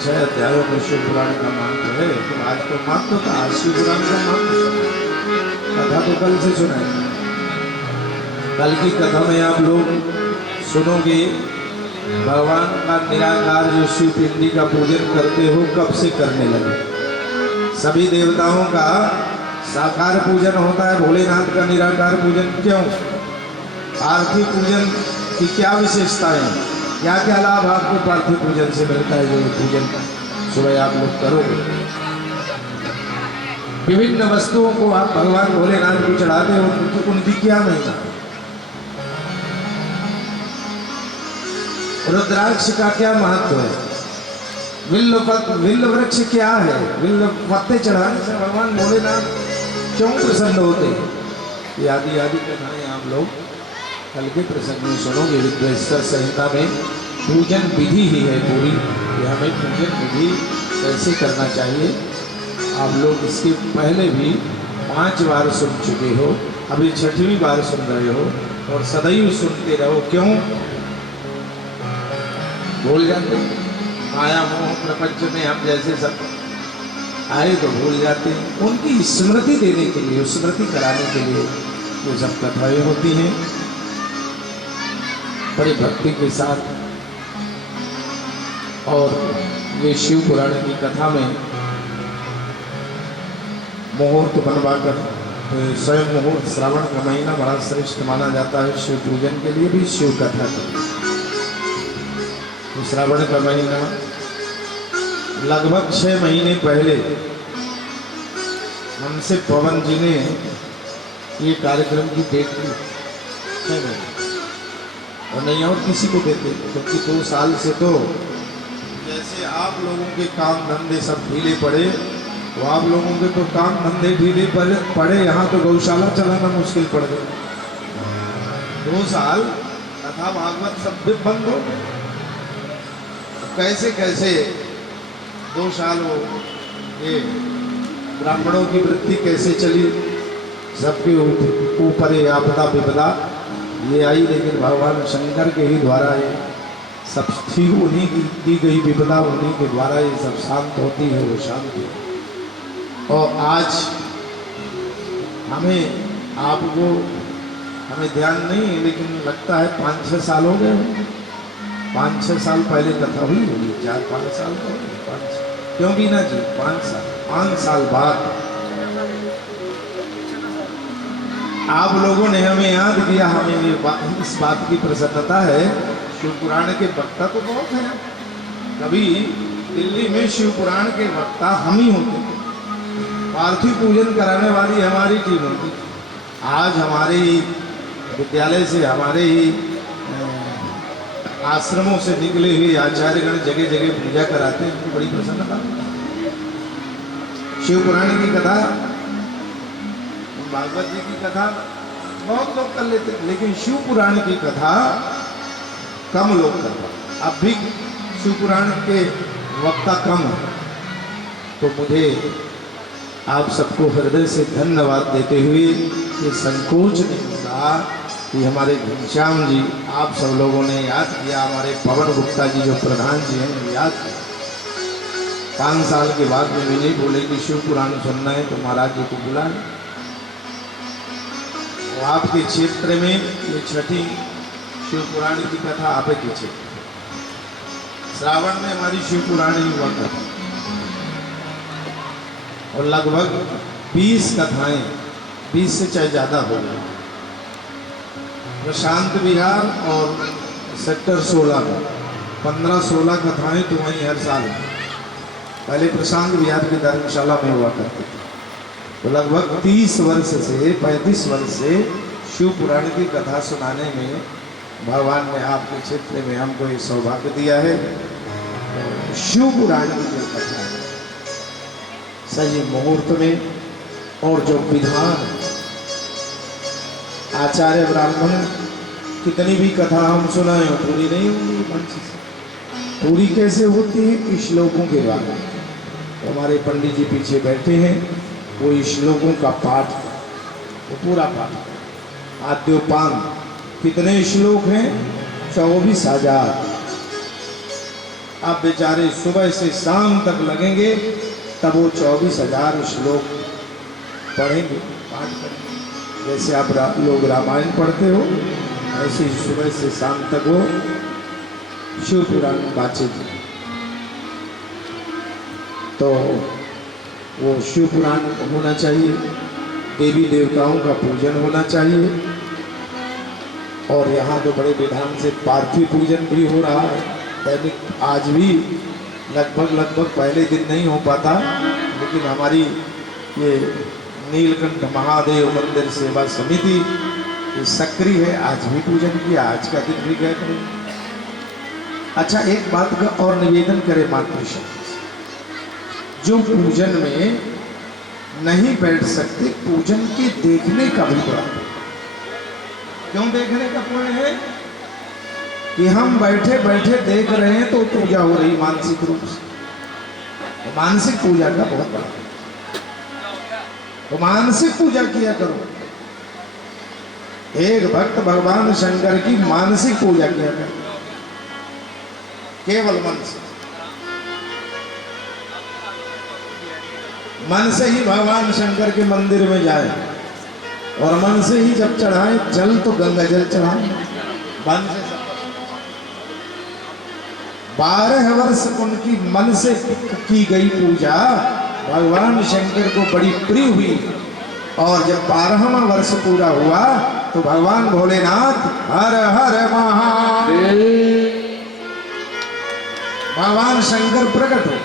6 अध्यायों में शिव पुराण का महत्व है। तो आज तो महत्व था, आज शिव पुराण का महत्व कथा तो कल से सुनाएंगे। कल की कथा में आप लोग सुनोगे भगवान का निराकार जो शिव पिंडी का पूजन करते हो कब से करने लगे। सभी देवताओं का साकार पूजन होता है, भोलेनाथ का निराकार पूजन क्यों? पार्थिव पूजन की क्या विशेषता है, क्या क्या लाभ आपको पार्थिव पूजन से मिलता है? जो पूजन सुबह आप लोग करोगे, विभिन्न वस्तुओं को आप भगवान भोलेनाथ को चढ़ाते हो, उनकी क्या महिमा? रुद्राक्ष का क्या महत्व है? विल्ल वृक्ष क्या है? विल्ल पत्ते चढ़ाने से भगवान भोलेनाथ क्यों प्रसन्न होते हैं? ये आदि आदि कथाएं आप लोग कल के प्रसंग में सुनोगे। विद्वेश्वर संहिता में पूजन विधि ही है पूरी, कि हमें पूजन विधि कैसे करना चाहिए। आप लोग इसके पहले भी 5 बार सुन चुके हो, अभी 6वीं बार सुन रहे हो और सदैव सुनते रहो। क्यों भूल जाते? माया मोह प्रपंच में हम जैसे सब आए तो भूल जाते हैं। उनकी स्मृति देने के लिए, स्मृति कराने के लिए ये सब कथाएं होती हैं बड़ी भक्ति के साथ। और ये शिव पुराण की कथा में मुहूर्त बनवाकर, स्वयं मुहूर्त श्रावण का महीना बड़ा श्रेष्ठ माना जाता है शिव पूजन के लिए भी, शिव कथा का। श्रावण का महीना लगभग 6 महीने पहले हमसे पवन जी ने ये कार्यक्रम की डेट दी, 6 महीने, और नहीं और किसी को देते, क्योंकि 2 साल से तो जैसे आप लोगों के काम धंधे सब ढीले पड़े, तो आप लोगों के तो काम धंधे ढीले पड़े, यहाँ तो गौशाला चलाना मुश्किल पड़ गया। 2 साल कथा भागवत सब भी बंद हो गए। कैसे कैसे 2 साल वो ये ब्राह्मणों की वृत्ति कैसे चली, सबके ऊपर ये आपदा विपदा ये आई, लेकिन भगवान शंकर के ही द्वारा ये सब ठीक, उन्हीं की दी गई विपदा उन्हीं के द्वारा ये सब शांत होती है, वो शांति। और आज आपको हमें ध्यान नहीं है, लेकिन लगता है 5-6 साल हो गए, 5-6 साल पहले कथा हुई होगी, 4-5 साल पहले, 5 क्यों भी ना जी, 5 साल बाद आप लोगों ने हमें याद किया। हमें ये इस बात की प्रसन्नता है, शिव पुराण के वक्ता तो बहुत हैं। कभी दिल्ली में शिव पुराण के वक्ता हम ही होते थे, पार्थिव पूजन कराने वाली हमारी टीम होती। आज हमारे ही विद्यालय से, हमारे ही आश्रमों से निकले हुए आचार्यगण जगह जगह पूजा कराते हैं, उनको बड़ी प्रसन्नता। शिव पुराण की कथा, भागवत जी की कथा बहुत लोग कर लेते हैं, लेकिन शिव पुराण की कथा कम लोग कर पाते। अब भी शिव पुराण के वक्ता कम है, तो मुझे आप सबको हृदय से धन्यवाद देते हुए ये संकोच नहीं होगा कि हमारे घनश्याम जी, आप सब लोगों ने याद किया, हमारे पवन गुप्ता जी जो प्रधान जी हैं याद किया। 5 साल के बाद में भी नहीं बोले कि शिव पुराण सुनना है तो महाराज जी को बुलाएं। तो आपके क्षेत्र में ये 6ठी शिव पुराण की कथा आपके क्षेत्र, श्रावण में हमारी शिव पुराण ही हुआ करती, और लगभग 20 कथाएं, 20 से चाहे ज़्यादा हो गई। प्रशांत विहार और सेक्टर 16 में 15-16 कथाएं तो वहीं हर साल है। पहले प्रशांत विहार की धर्मशाला में हुआ करती थी। तो लगभग 30 वर्ष से 35 वर्ष से शिव पुराण की कथा सुनाने में भगवान ने आपके क्षेत्र में हमको ये सौभाग्य दिया है। तो शिव पुराण की जो कथा है सही मुहूर्त में, और जो विधान आचार्य ब्राह्मण कितनी भी कथा हम सुनाए हो पूरी नहीं होगी मंच से। पूरी कैसे होती है? श्लोकों के द्वारा। तो हमारे पंडित जी पीछे बैठे हैं, वो श्लोकों का पाठ, वो पूरा पाठ आद्योपांत। कितने श्लोक हैं? 24,000। आप बेचारे सुबह से शाम तक लगेंगे, तब वो 24,000 श्लोक पढ़ेंगे, पाठ करेंगे। जैसे आप लोग रामायण पढ़ते हो, ऐसे ही सुबह से शाम तक वो शिव पुराण वाचेंगे। तो वो शिव पुराण होना चाहिए, देवी देवताओं का पूजन होना चाहिए। और यहाँ तो बड़े विधान से पार्थिव पूजन भी हो रहा है दैनिक। आज भी लगभग पहले दिन नहीं हो पाता, लेकिन हमारी ये नीलकंठ महादेव मंदिर सेवा समिति ये सक्रिय है, आज भी पूजन किया, आज का दिन भी गए करें। अच्छा, एक बात का और निवेदन करें मातृशक्ति से, जो पूजन में नहीं बैठ सकते, पूजन के देखने का भी बड़ा, क्यों देखने का पुण्य है कि हम बैठे बैठे देख रहे हैं तो पूजा हो रही मानसिक रूप से। तो मानसिक पूजा का बहुत बड़ा, तो मानसिक पूजा किया करो। एक भक्त भगवान शंकर की मानसिक पूजा किया करो, केवल मन से। मन से ही भगवान शंकर के मंदिर में जाए और मन से ही जब चढ़ाए जल तो गंगा जल चढ़ाए। मन से 12 वर्ष उनकी मन से की गई पूजा भगवान शंकर को बड़ी प्रिय हुई। और जब 12वां वर्ष पूरा हुआ तो भगवान भोलेनाथ हर हर महादेव, भगवान शंकर प्रकट हो।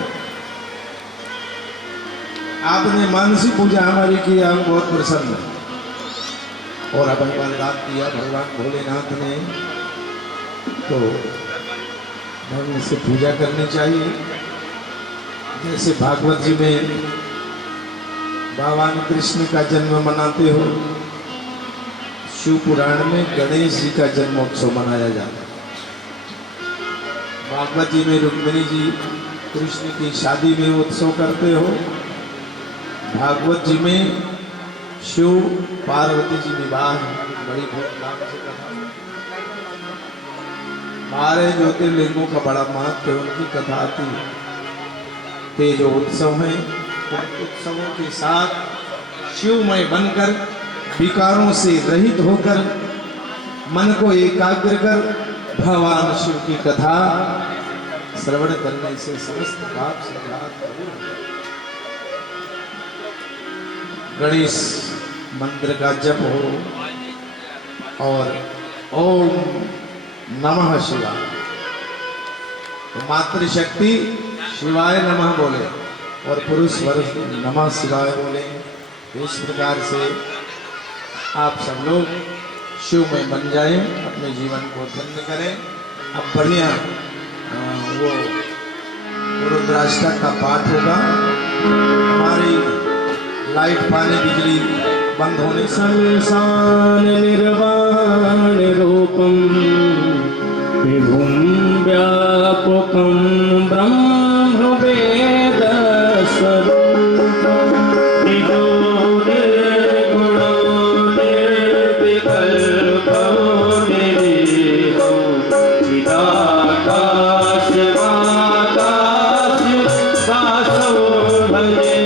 आपने मानसिक पूजा हमारी की, हम बहुत प्रसन्न है। और अब बलिदान दिया भगवान भोलेनाथ ने, तो ढंग से पूजा करनी चाहिए। जैसे भागवत जी में भगवान कृष्ण का जन्म मनाते हो, शिव पुराण में गणेश जी का जन्मोत्सव मनाया जाता है। भागवत जी में रुक्मिणी जी कृष्ण की शादी में उत्सव करते हो, भागवत जी में शिव पार्वती जी विवाह बड़ी धूमधाम से कथा। 12 ज्योतिर्लिंगों का बड़ा महत्व है, उनकी कथा आती है। ते जो उत्सव हैं, उन उत्सवों के साथ शिवमय बनकर, विकारों से रहित होकर, मन को एकाग्र कर भगवान शिव की कथा श्रवण करने से समस्त पाप से राहत दूर। गणेश मंत्र का जप हो और ओम नमः शिवाय, तो मातृशक्ति शिवाय नमः बोले और पुरुष वर्ग नमः शिवाय बोले। इस प्रकार से आप सब लोग शिवमय बन जाएं, अपने जीवन को धन्य करें। अब बढ़िया वो रुद्राष्टक का पाठ होगा। हमारी लाइट पानी बिजली बंद होने से संसान निर्वाण रूपम विभुम व्यापकम ब्रह्म वेद स्वरूपम निर्गुणो निर्विकल्पो निर्देहो चिदाकाश आकाश वासो भजे